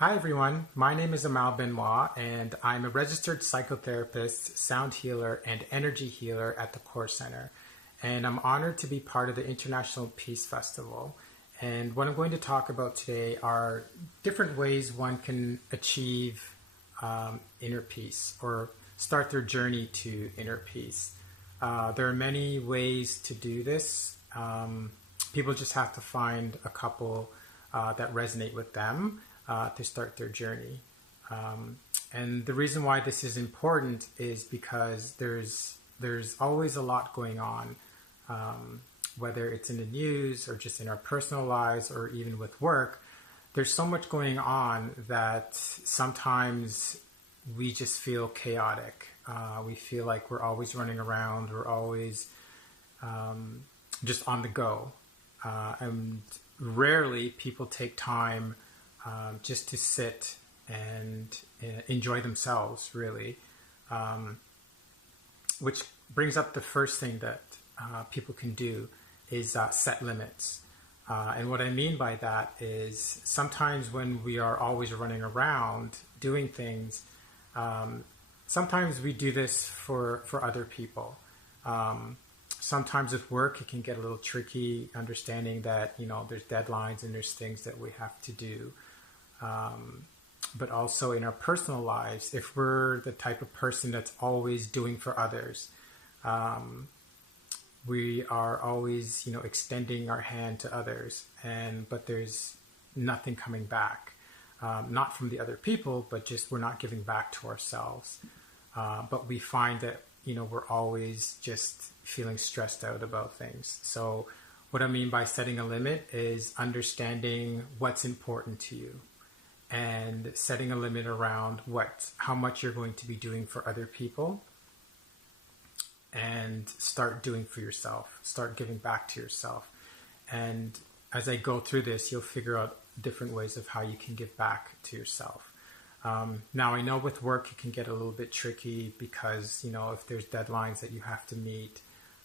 Hi everyone, my name is Amal Benoit and I'm a registered psychotherapist, sound healer, and energy healer at the Core Center. And I'm honored to be part of the International Peace Festival. And what I'm going to talk about today are different ways one can achieve inner peace or start their journey to inner peace. There are many ways to do this. People just have to find a couple that resonate with them to start their journey. And the reason why this is important is because there's always a lot going on, whether it's in the news or just in our personal lives or even with work. There's so much going on that sometimes we just feel chaotic. We feel like we're always running around, we're always just on the go. And rarely people take time just to sit and enjoy themselves, really. Which brings up the first thing that people can do is set limits. And what I mean by that is sometimes when we are always running around doing things, sometimes we do this for other people. Sometimes with work, it can get a little tricky, understanding that, there's deadlines and there's things that we have to do. But also in our personal lives, if we're the type of person that's always doing for others, we are always, extending our hand to others, but there's nothing coming back. Not from the other people, but just we're not giving back to ourselves. But we find that, we're always just feeling stressed out about things. So what I mean by setting a limit is understanding what's important to you and setting a limit around how much you're going to be doing for other people, and start doing for yourself, start giving back to yourself. And as I go through this, you'll figure out different ways of how you can give back to yourself. Now, I know with work it can get a little bit tricky because, if there's deadlines that you have to meet,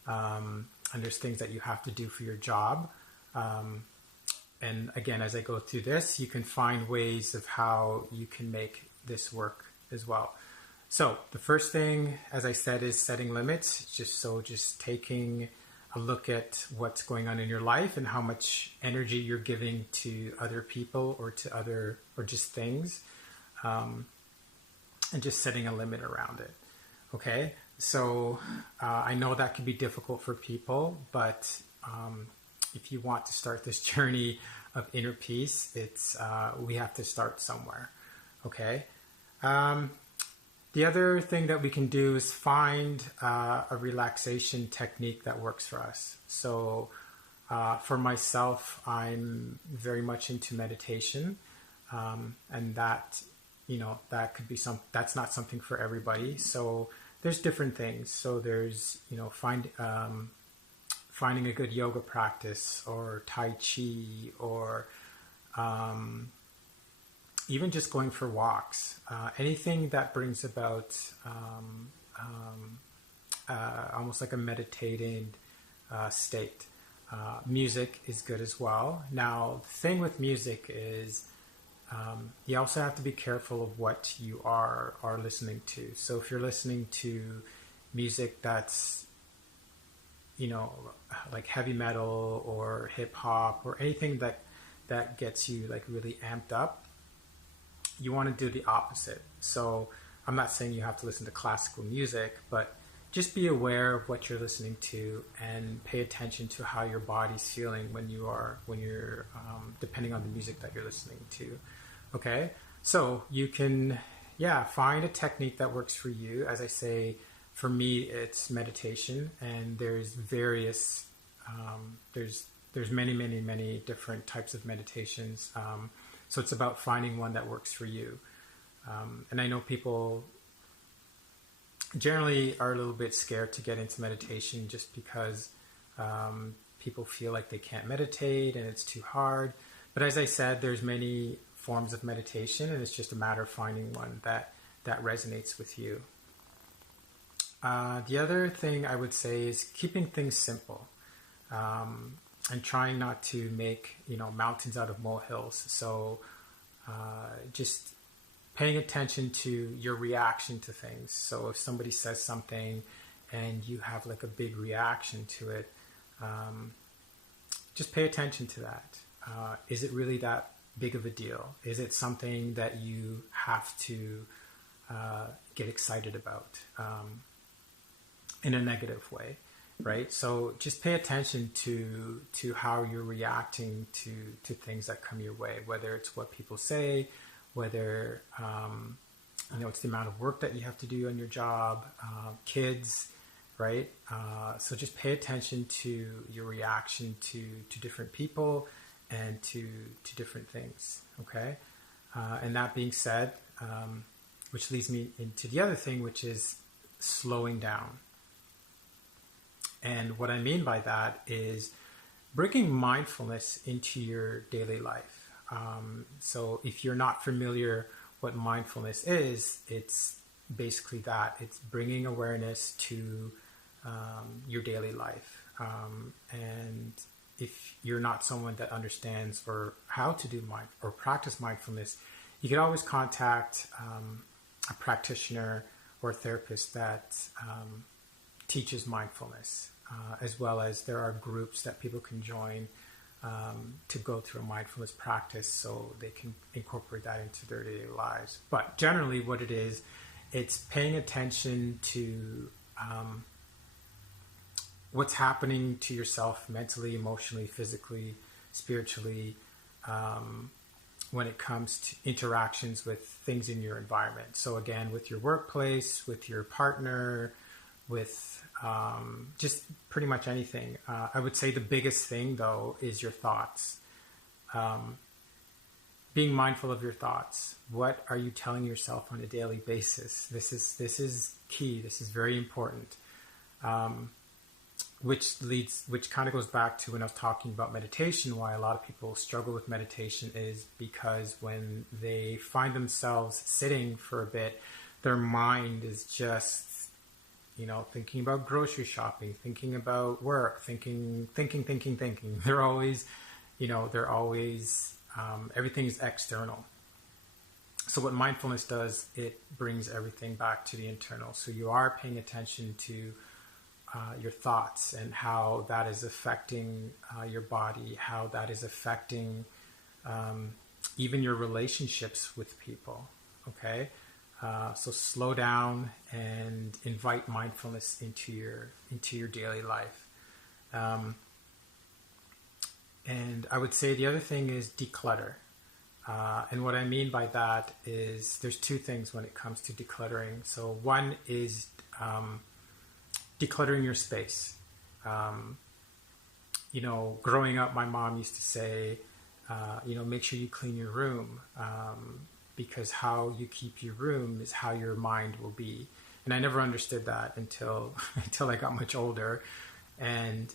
and there's things that you have to do for your job. And again, as I go through this, you can find ways of how you can make this work as well. So the first thing, as I said, is setting limits. Just taking a look at what's going on in your life and how much energy you're giving to other people or just things. And just setting a limit around it. Okay, so I know that can be difficult for people, but if you want to start this journey of inner peace, we have to start somewhere. Okay. The other thing that we can do is find a relaxation technique that works for us. So for myself, I'm very much into meditation, and that could be that's not something for everybody. So there's different things. So there's, finding a good yoga practice or Tai Chi or even just going for walks. Anything that brings about almost like a meditating state. Music is good as well. Now, the thing with music is you also have to be careful of what you are listening to. So if you're listening to music that's, like heavy metal or hip hop or anything that gets you like really amped up, you want to do the opposite. So I'm not saying you have to listen to classical music, but just be aware of what you're listening to and pay attention to how your body's feeling when you're depending on the music that you're listening to. Okay, so you can find a technique that works for you. As I say, for me it's meditation, and there's various there's many different types of meditations. So it's about finding one that works for you. And I know people generally are a little bit scared to get into meditation just because people feel like they can't meditate and it's too hard. But as I said, there's many forms of meditation, and it's just a matter of finding one that resonates with you. The other thing I would say is keeping things simple. And trying not to make mountains out of molehills. So just paying attention to your reaction to things. So if somebody says something and you have like a big reaction to it, just pay attention to that. Is it really that big of a deal? Is it something that you have to get excited about in a negative way, right? So just pay attention to how you're reacting to things that come your way, whether it's what people say, whether it's the amount of work that you have to do on your job, kids, right? So just pay attention to your reaction to different people and to different things, okay? And that being said, which leads me into the other thing, which is slowing down. And what I mean by that is bringing mindfulness into your daily life. So if you're not familiar what mindfulness is, it's basically that. It's bringing awareness to your daily life. And if you're not someone that understands or how to do or practice mindfulness, you can always contact a practitioner or a therapist that teaches mindfulness, as well as there are groups that people can join to go through a mindfulness practice so they can incorporate that into their daily lives. But generally what it is, it's paying attention to what's happening to yourself mentally, emotionally, physically, spiritually, when it comes to interactions with things in your environment. So again, with your workplace, with your partner, with just pretty much anything. I would say the biggest thing though is your thoughts. Being mindful of your thoughts. What are you telling yourself on a daily basis? This is key. This is very important. Which kind of goes back to when I was talking about meditation, why a lot of people struggle with meditation is because when they find themselves sitting for a bit, their mind is just, thinking about grocery shopping, thinking about work, thinking. They're always, everything is external. So what mindfulness does, it brings everything back to the internal. So you are paying attention to your thoughts and how that is affecting your body, how that is affecting even your relationships with people, okay? So slow down and invite mindfulness into your daily life. And I would say the other thing is declutter. And what I mean by that is there's two things when it comes to decluttering. So one is decluttering your space. Growing up, my mom used to say, make sure you clean your room, because how you keep your room is how your mind will be. And I never understood that until I got much older. And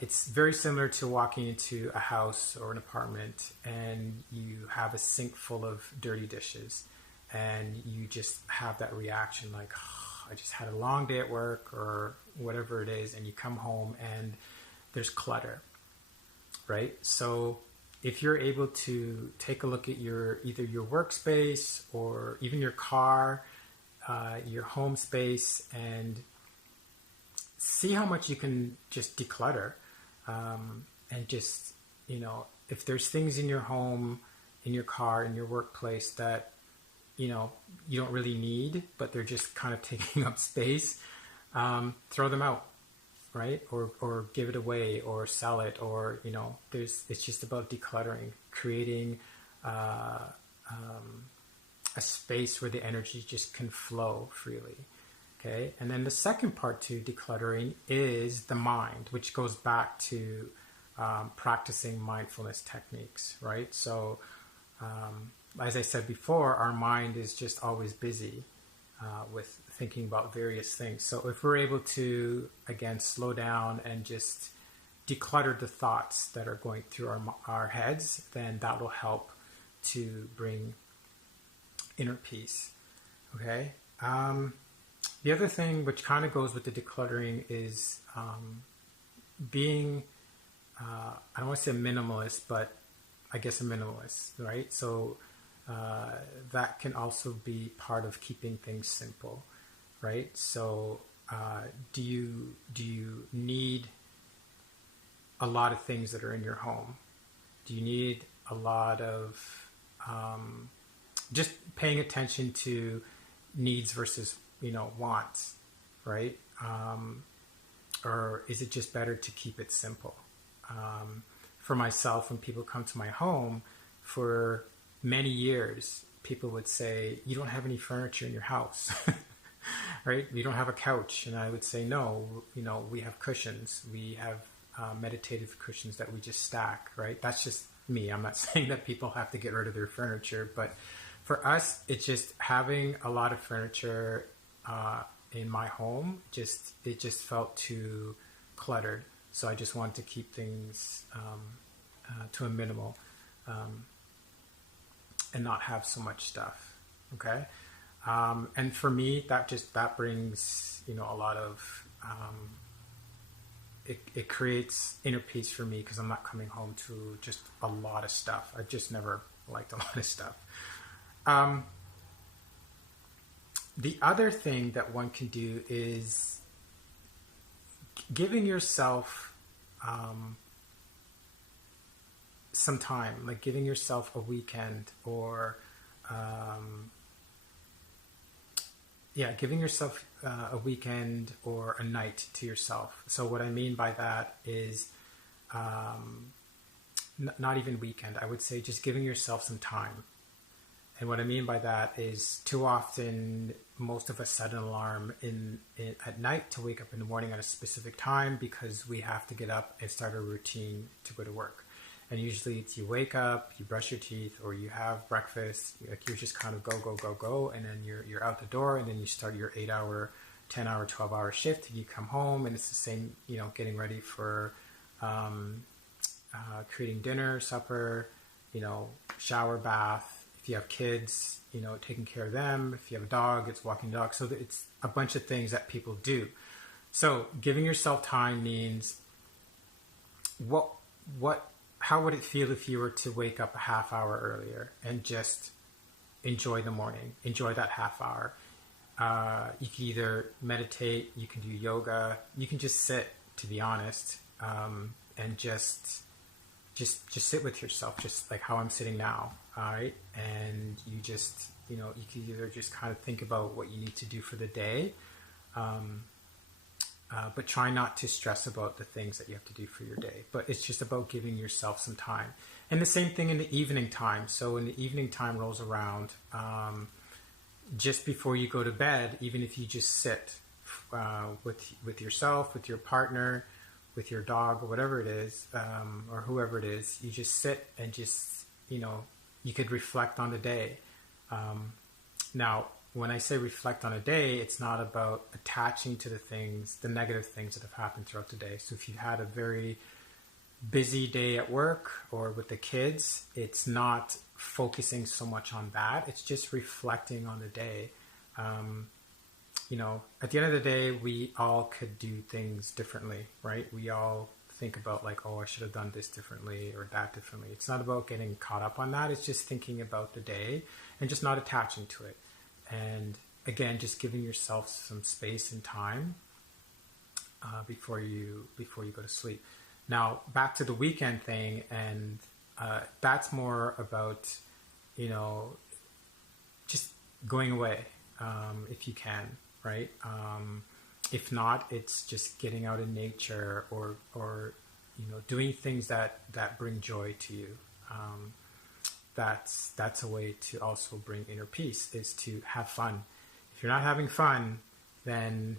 it's very similar to walking into a house or an apartment and you have a sink full of dirty dishes and you just have that reaction like, I just had a long day at work or whatever it is, and you come home and there's clutter, right? So if you're able to take a look at either your workspace or even your car, your home space, and see how much you can just declutter, and just, if there's things in your home, in your car, in your workplace that you don't really need, but they're just kind of taking up space, throw them out, right? Or give it away or sell it, or, it's just about decluttering, creating a space where the energy just can flow freely. Okay. And then the second part to decluttering is the mind, which goes back to practicing mindfulness techniques, right? So, as I said before, our mind is just always busy with thinking about various things. So if we're able to, again, slow down and just declutter the thoughts that are going through our heads, then that will help to bring inner peace. Okay. The other thing which kind of goes with the decluttering is being, I don't want to say minimalist, but I guess, a minimalist, right? So that can also be part of keeping things simple, right? So do you need a lot of things that are in your home? Do you need a lot of just paying attention to needs versus wants, right? Or is it just better to keep it simple? For myself, when people come to my home, for many years, people would say, "You don't have any furniture in your house." Right? You don't have a couch. And I would say, no, we have cushions. We have meditative cushions that we just stack, right? That's just me. I'm not saying that people have to get rid of their furniture, but for us, it's just having a lot of furniture in my home. It just felt too cluttered. So I just wanted to keep things to a minimal and not have so much stuff. Okay. And for me, that brings, a lot of, it creates inner peace for me because I'm not coming home to just a lot of stuff. I've just never liked a lot of stuff. The other thing that one can do is giving yourself some time, like giving yourself a weekend or giving yourself a weekend or a night to yourself. So what I mean by that is not even weekend. I would say just giving yourself some time. And what I mean by that is too often most of us set an alarm at night to wake up in the morning at a specific time because we have to get up and start a routine to go to work. And usually it's you wake up, you brush your teeth, or you have breakfast. You're just kind of go, and then you're out the door, and then you start your 8-hour, 10-hour, 12-hour shift. And you come home, and it's the same. Getting ready for creating dinner, supper, shower, bath. If you have kids, taking care of them. If you have a dog, it's walking the dog. So it's a bunch of things that people do. So giving yourself time means how would it feel if you were to wake up a half hour earlier and just enjoy the morning, enjoy that half hour? You can either meditate, you can do yoga, you can just sit, to be honest, and just sit with yourself, just like how I'm sitting now. All right. And you just, you can either just kind of think about what you need to do for the day, but try not to stress about the things that you have to do for your day. But it's just about giving yourself some time. And the same thing in the evening time. So when the evening time rolls around, just before you go to bed, even if you just sit with yourself, with your partner, with your dog, or whatever it is, or whoever it is, you just sit and just, you could reflect on the day. Now, when I say reflect on a day, it's not about attaching to the negative things that have happened throughout the day. So if you had a very busy day at work or with the kids, it's not focusing so much on that. It's just reflecting on the day. At the end of the day, we all could do things differently, right? We all think about like, oh, I should have done this differently or that differently. It's not about getting caught up on that. It's just thinking about the day and just not attaching to it. And again, just giving yourself some space and time before you go to sleep. Now, back to the weekend thing, and that's more about, just going away if you can, right? If not, it's just getting out in nature or doing things that bring joy to you. That's a way to also bring inner peace, is to have fun. If you're not having fun, then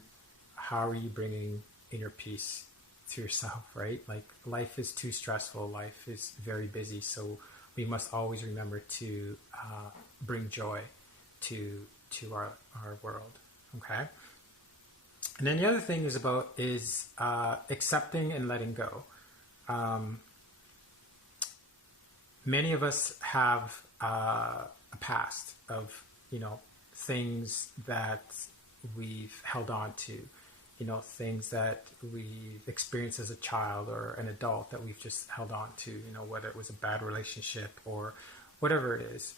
how are you bringing inner peace to yourself, right? Like, life is too stressful. Life is very busy. So we must always remember to bring joy to our world. Okay. And then the other thing is accepting and letting go. Many of us have a past of, things that we've held on to. things that we experienced as a child or an adult that we've just held on to, whether it was a bad relationship or whatever it is.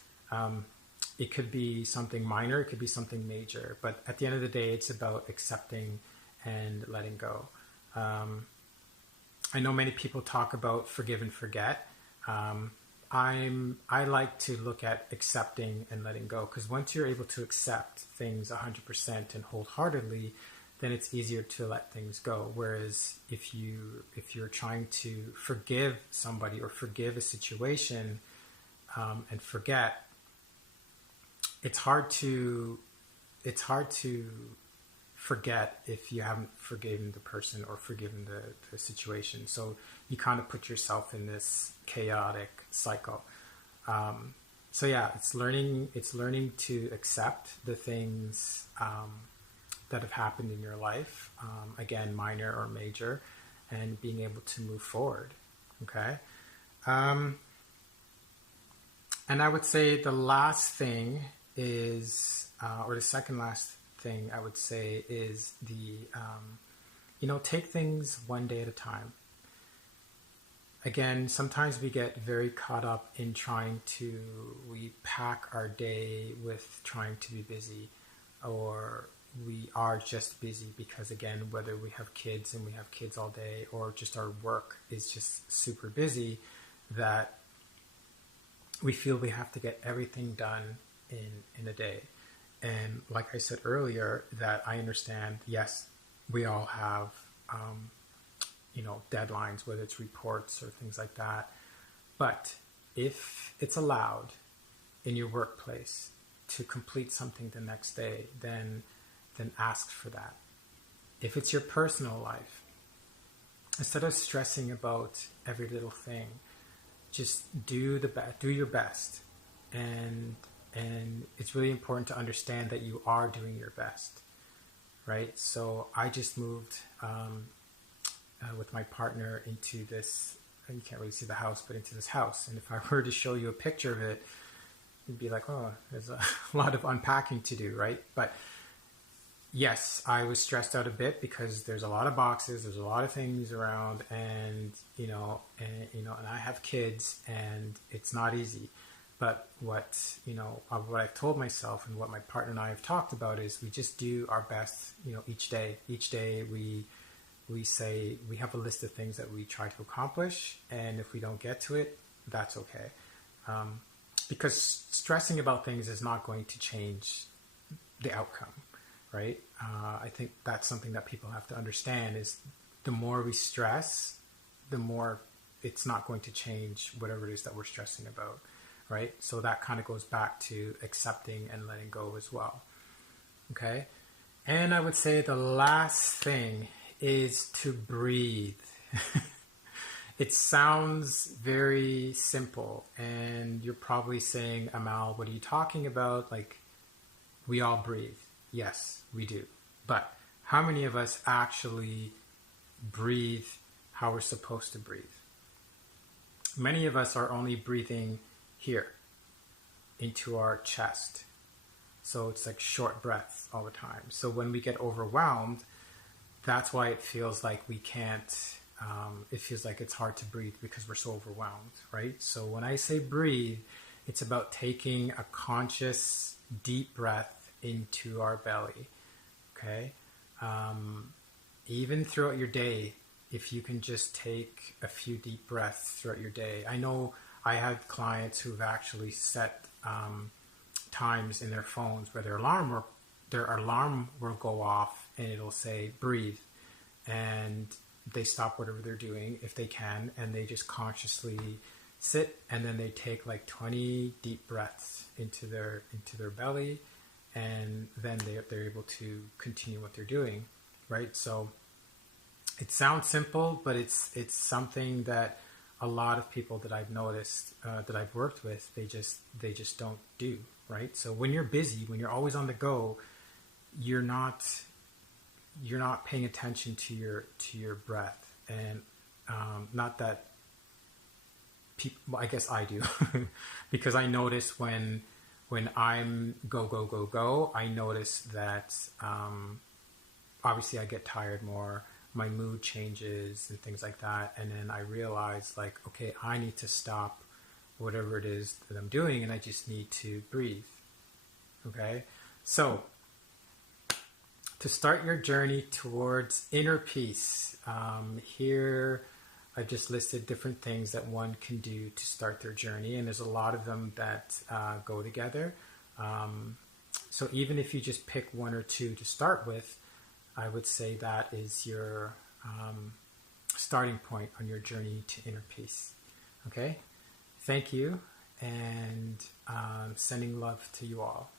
It could be something minor, it could be something major, but at the end of the day, it's about accepting and letting go. I know many people talk about forgive and forget. I like to look at accepting and letting go, because once you're able to accept things 100% and wholeheartedly, then it's easier to let things go. Whereas if you're trying to forgive somebody or forgive a situation and forget, it's hard to forget if you haven't forgiven the person or forgiven the situation. So you kind of put yourself in this chaotic cycle. So yeah, it's learning to accept the things that have happened in your life, again, minor or major, and being able to move forward. Okay. And I would say the last thing is, or the second last thing I would say is take things one day at a time. Again, sometimes we get very caught up in we pack our day with trying to be busy, or we are just busy because, again, whether we have kids and we have kids all day, or just our work is just super busy, that we feel we have to get everything done in a day. And like I said earlier, that I understand, yes, we all have, deadlines, whether it's reports or things like that. But if it's allowed in your workplace to complete something the next day, then ask for that. If it's your personal life, instead of stressing about every little thing, just do your best. And it's really important to understand that you are doing your best, right? So I just moved with my partner into this, you can't really see the house, but into this house. And if I were to show you a picture of it, you'd be like, oh, there's a lot of unpacking to do, right? But yes, I was stressed out a bit because there's a lot of boxes, there's a lot of things around, and I have kids, and it's not easy. But what I've told myself and what my partner and I have talked about is we just do our best, each day. Each day we say we have a list of things that we try to accomplish, and if we don't get to it, that's okay. Because stressing about things is not going to change the outcome, right? I think that's something that people have to understand is the more we stress, the more it's not going to change whatever it is that we're stressing about. Right? So that kind of goes back to accepting and letting go as well. Okay? And I would say the last thing is to breathe. It sounds very simple, and you're probably saying, Amal, what are you talking about? Like, we all breathe. Yes, we do. But how many of us actually breathe how we're supposed to breathe? Many of us are only breathing here into our chest. So it's like short breaths all the time. So when we get overwhelmed, that's why it feels like we can't, it feels like it's hard to breathe because we're so overwhelmed, right? So when I say breathe, it's about taking a conscious deep breath into our belly, okay? Even throughout your day, if you can just take a few deep breaths throughout your day. I know I had clients who've actually set times in their phones where their alarm will go off and it'll say breathe, and they stop whatever they're doing if they can, and they just consciously sit, and then they take like 20 deep breaths into their belly, and then they're able to continue what they're doing, right? So it sounds simple, but it's something that a lot of people that I've noticed, that I've worked with, they just don't do, right? So when you're busy, when you're always on the go, you're not paying attention to your breath. And not that people, well, I guess I do, because I notice when I'm go, I notice that obviously I get tired more, my mood changes and things like that. And then I realize like, okay, I need to stop whatever it is that I'm doing and I just need to breathe. Okay? So, to start your journey towards inner peace, here I've just listed different things that one can do to start their journey, and there's a lot of them that go together. So even if you just pick one or two to start with, I would say that is your starting point on your journey to inner peace. Okay? Thank you, and sending love to you all.